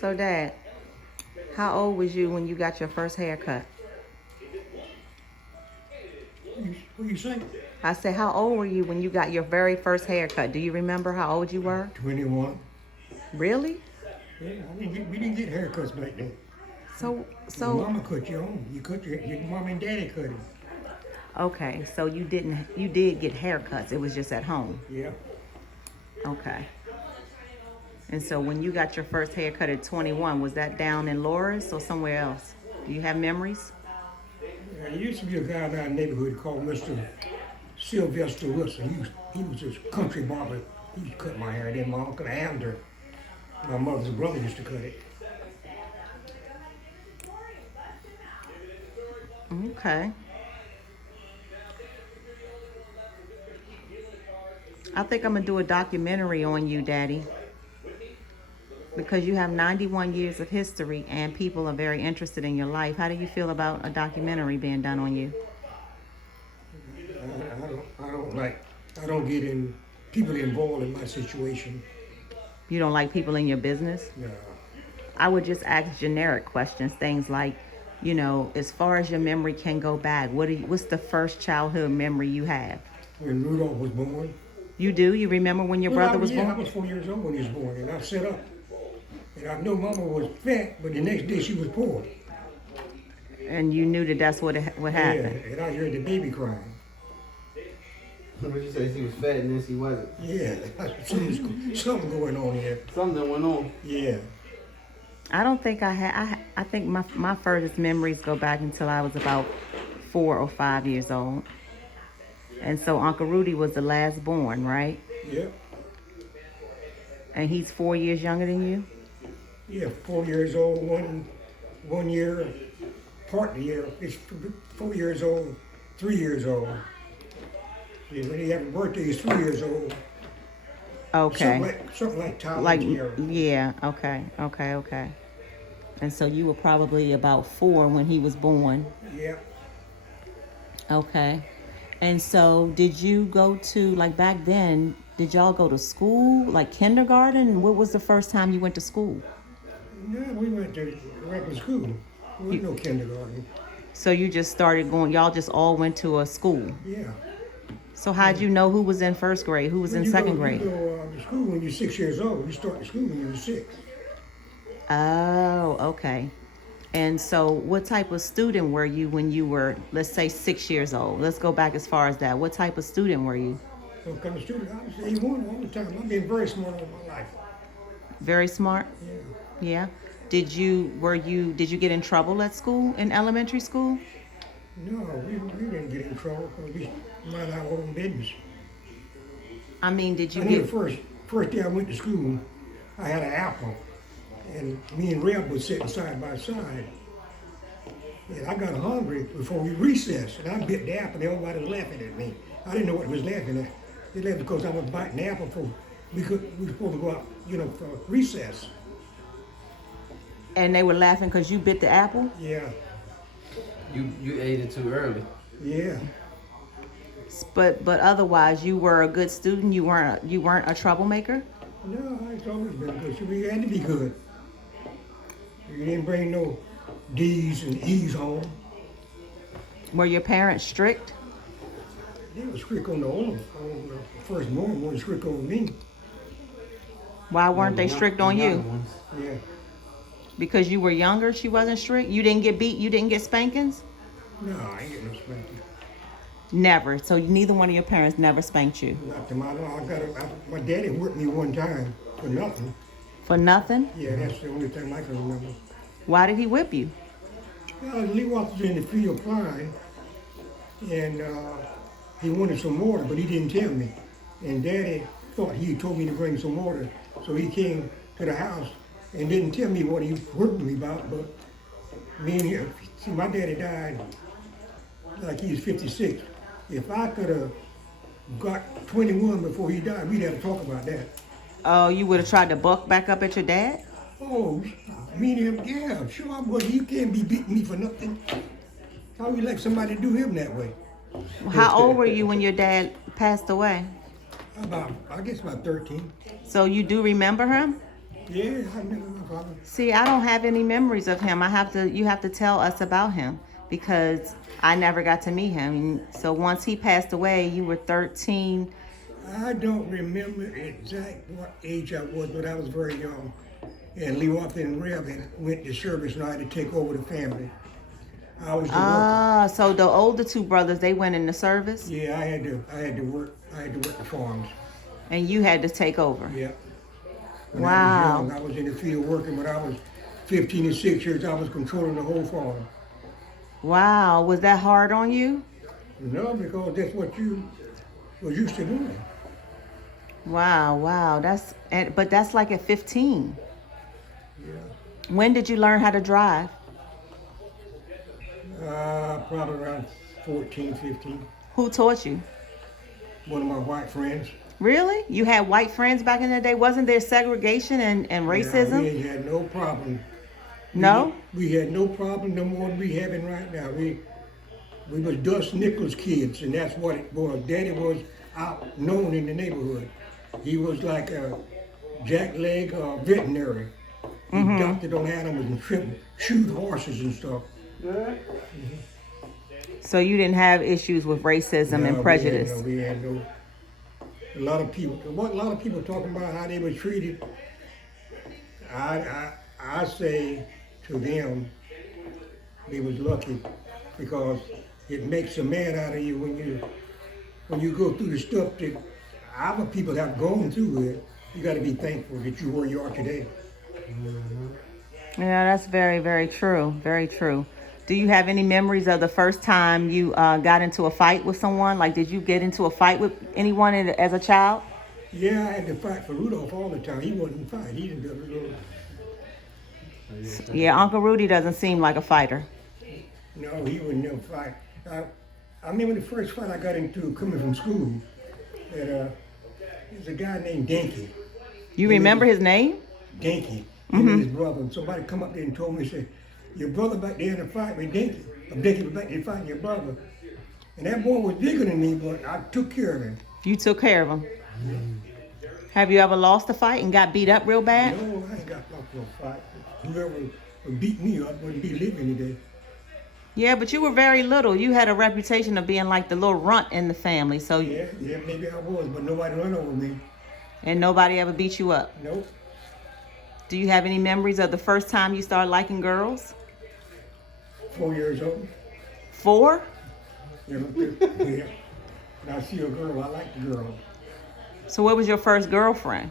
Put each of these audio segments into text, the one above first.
So, Dad, how old was you when you got your first haircut? What you say? I said, how old were you when you got your very first haircut? Do you remember how old you were? 21. Really? Yeah, we didn't get haircuts back then. So, Your so mama cut your own. You cut your mom and daddy cut it. okay. So you did get haircuts. It was just at home. Yeah. Okay. And so when you got your first haircut at 21, was that down in Loris or somewhere else? Do you have memories? There used to be a guy in our neighborhood called Mr. Sylvester Wilson. He was this country barber. He used to cut my hair. Then my uncle Andrew, my mother's brother, used to cut it. Okay. I think I'm going to do a documentary on you, Daddy. Because you have 91 years of history and people are very interested in your life. How do you feel about a documentary being done on you? I don't get in people involved in my situation. You don't like people in your business? No. I would just ask generic questions, things like, you know, as far as your memory can go back, what's the first childhood memory you have? When Rudolph was born. You do? You remember when your brother was born? I was 4 years old when he was born, and I set up. And I know Mama was fat, but the next day she was poor. And you knew that that's what happened? Yeah, and I heard the baby crying. What you say? She was fat and then she wasn't. Yeah, something going on here. Something went on. Yeah. I don't think I think my furthest memories go back until I was about 4 or 5 years old. And so Uncle Rudy was the last born, right? Yeah. And he's 4 years younger than you? Yeah, 4 years old, one year, part of the year. It's 4 years old, 3 years old. Yeah, when he had a birthday, he's 3 years old. Okay. Something like Tyler Like, Jerry. yeah, okay. And so you were probably about 4 when he was born. Yeah. Okay. And so did you go to, like back then, did y'all go to school, like kindergarten? What was the first time you went to school? No, we went to regular school. There was no kindergarten. So you just started going, y'all just all went to a school. Yeah. So how'd you know who was in first grade, who was in second grade? You go to school when you're 6 years old. You start school when you're 6. Oh, okay. And so what type of student were you when you were, let's say, 6 years old? Let's go back as far as that. What type of student were you? What kind of student? I was A1 all the time. I've been very smart all my life. Very smart? Yeah. Yeah. Did you get in trouble at school, in elementary school? No, we didn't get in trouble because we mind our own business. I mean, did you I know get... the first day I went to school, I had an apple, and me and Reb was sitting side by side. And I got hungry before we recessed, and I bit the apple, and everybody was laughing at me. I didn't know what they was laughing at. They laughed because I was biting the apple before we were supposed to go out, for recess. And they were laughing because you bit the apple? Yeah, You ate it too early. yeah. But otherwise, you were a good student. You weren't a troublemaker. No, it's always been good. So we had to be good. You didn't bring no D's and E's home. Were your parents strict? They was strict on the first morning, wasn't strict on me. Why weren't they strict on you? Yeah. Because you were younger. She wasn't strict. You didn't get beat. You didn't get spankings. No, I ain't getting no spanking. Never. So neither one of your parents never spanked you. Not to my knowledge. My daddy whipped me one time for nothing. For nothing? Yeah, that's the only time I can remember. Why did he whip you? Lee was in the field plowing, and he wanted some water, but he didn't tell me. And Daddy thought he told me to bring some water, so he came to the house and didn't tell me what he was whipping me about. But me and him, see, my daddy died like he was 56. If I could have got 21 before he died, we'd have to talk about that. Oh, you would have tried to buck back up at your dad? Oh, me and him, yeah, sure I would. He can't be beating me for nothing. How would you like somebody to do him that way? How old were you when your dad passed away? I guess about 13. So you do remember him? Yeah, I remember my father. See, I don't have any memories of him. You have to tell us about him because I never got to meet him. So once he passed away, you were 13. I don't remember exact what age I was, but I was very young. And Lee Walker and Reverend went to service and I had to take over the family. I was the worker. Ah, so the older two brothers, they went into service Yeah, I had to work the farms. and you had to take over. Yeah. When Wow. I was young, I was in the field working. When I was 15 and 6 years, I was controlling the whole farm. Wow. Was that hard on you? No, because that's what you was used to doing. Wow, wow. But that's like at 15. Yeah. When did you learn how to drive? Probably around 14, 15. Who taught you? One of my white friends. Really? You had white friends back in the day? Wasn't there segregation and racism? Yeah, we had no problem. No? We had no problem no more than we having right now. We was Dust Nichols kids, and that's what it was. Daddy was out known in the neighborhood. He was like a jackleg veterinary. He doctored on animals and shoot horses and stuff. So you didn't have issues with racism and prejudice? We had no. A lot of people talking about how they were treated. I say to them, they was lucky because it makes a man out of you when you go through the stuff that other people have gone through it. You got to be thankful that you're where you are today. Yeah, that's very, very true. Very true. Do you have any memories of the first time you got into a fight with someone? Like, did you get into a fight with anyone as a child? Yeah, I had to fight for Rudolph all the time. He wasn't fight. He didn't do it. Yeah, Uncle Rudy doesn't seem like a fighter. No, he would never fight. I remember the first fight I got into coming from school. There was a guy named Dinky. You remember his name? Dinky. Him and his brother. And somebody come up there and told me, said, your brother back there in the fight with Dinky. Dinky was back there fighting your brother. And that boy was bigger than me, but I took care of him. You took care of him. Have you ever lost a fight and got beat up real bad? No, I ain't got lost no fight. Whoever would beat me up wouldn't be living today. Yeah, but you were very little. You had a reputation of being like the little runt in the family. So Yeah, maybe I was, but nobody run over me. And nobody ever beat you up. Nope. Do you have any memories of the first time you started liking girls? 4 years old. 4? Yeah. When I see a girl, I like the girl. So what was your first girlfriend?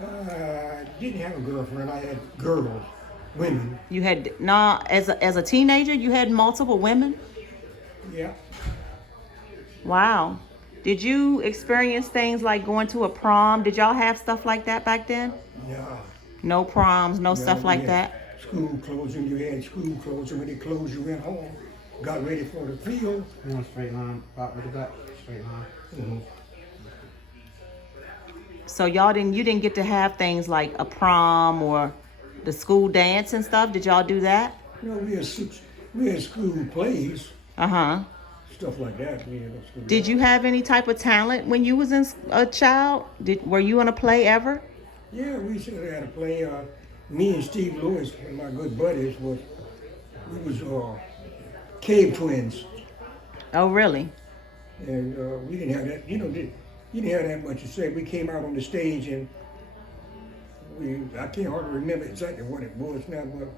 I didn't have a girlfriend. I had girls, women. You had as a teenager you had multiple women? Yeah. Wow. Did you experience things like going to a prom? Did y'all have stuff like that back then? Yeah. No proms, no stuff like that? School closing, you had school closing. When they closed, you went home, got ready for the field. One straight line, back with the back, straight line. Mm-hmm. So you didn't get to have things like a prom or the school dance and stuff? Did y'all do that? No, we had school plays, Uh-huh. stuff like that. We had school Did you have any type of talent when you was a child? Were you in a play ever? Yeah, we should have had a play. Me and Steve Lewis, one of my good buddies, we was cave twins, Oh, really? and we didn't have that. You didn't have that much to say. We came out on the stage, and I can't hardly remember exactly what it was now, but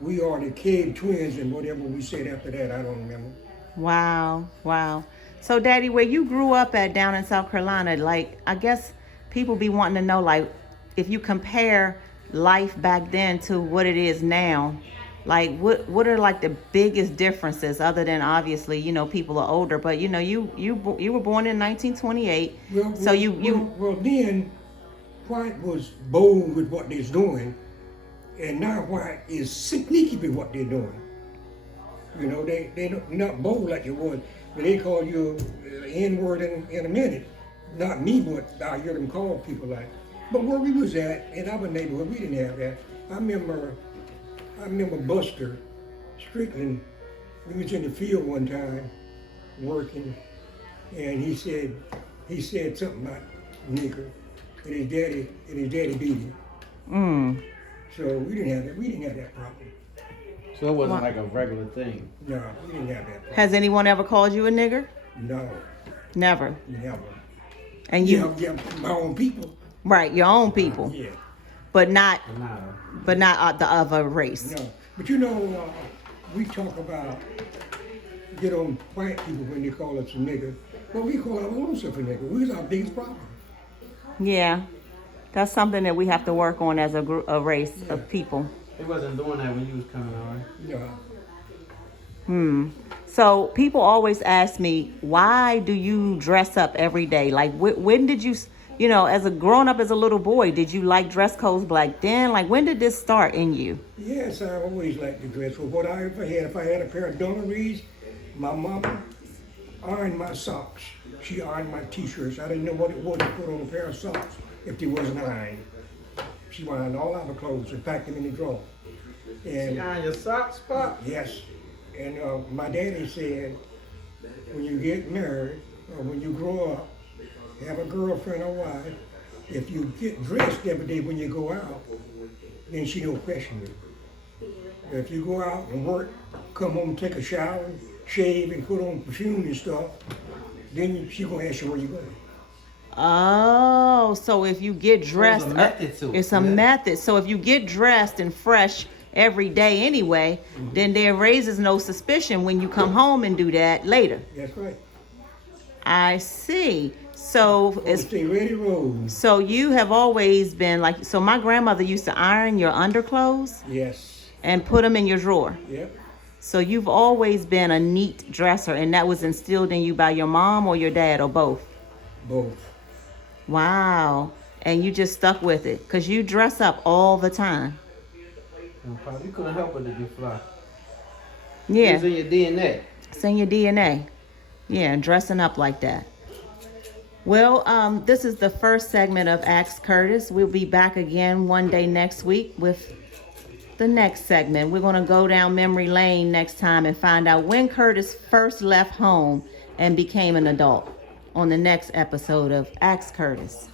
we are the cave twins, and whatever we said after that, I don't remember. Wow, wow. So, Daddy, where you grew up at down in South Carolina, like, I guess people be wanting to know, like, if you compare life back then to what it is now, like, what are like the biggest differences other than obviously, people are older, but you were born in 1928, Well, then white was bold with what they're doing, and now white is sneaky with what they're doing. They're not bold like it was. But they call you N-word in a minute. Not me, but I hear them call people like. But where we was at, in our neighborhood, we didn't have that. I remember Buster Strickland, we was in the field one time working, and he said something about nigger. and his daddy beat him. Mm. So we didn't have that problem. So it wasn't What? like a regular thing. No, we didn't have that problem. Has anyone ever called you a nigger? No, Never. never. And you, Yeah, my own people. right, your own people, Yeah, but not But nah. the other race. no. But you know, we talk about get on white people when they call us a nigger, but we call our own self a nigger. We was our biggest problem. Yeah, that's something that we have to work on as a race Yeah. of people. They wasn't doing that when you was coming on, right? No, So people always ask me, why do you dress up every day? Like, when did you, as a grown up as a little boy, did you like dress codes back then? Like, when did this start in you? yes, I always liked to dress. For what I ever had, if I had a pair of dungarees, my mama ironed my socks. She ironed my t-shirts. I didn't know what it was to put on a pair of socks if they wasn't ironed. She ironed all our clothes and packed them in the drawer. And You iron your socks, Pop? yes, and my daddy said, when you get married or when you grow up, have a girlfriend or wife, if you get dressed every day when you go out, then she don't question you. If you go out and work, come home, take a shower, shave, and put on perfume and stuff, then she gonna ask you where you going. Oh, so if you get dressed, a method to it, it's a yeah. method. So if you get dressed and fresh every day anyway, then there raises no suspicion when you come home and do that later. That's right. I see. So it's Stay ready to roll. so you have always been like, so my grandmother used to iron your underclothes Yes. and put them in your drawer. Yep. So you've always been a neat dresser, and that was instilled in you by your mom or your dad or both. Both. Wow. And you just stuck with it because you dress up all the time. No, Pop, you couldn't help but to be fly. It Yeah, was in your DNA. it's in your DNA. Yeah, dressing up like that. Well, this is the first segment of Ask Curtis. We'll be back again one day next week with the next segment. We're going to go down memory lane next time and find out when Curtis first left home and became an adult on the next episode of Ask Curtis.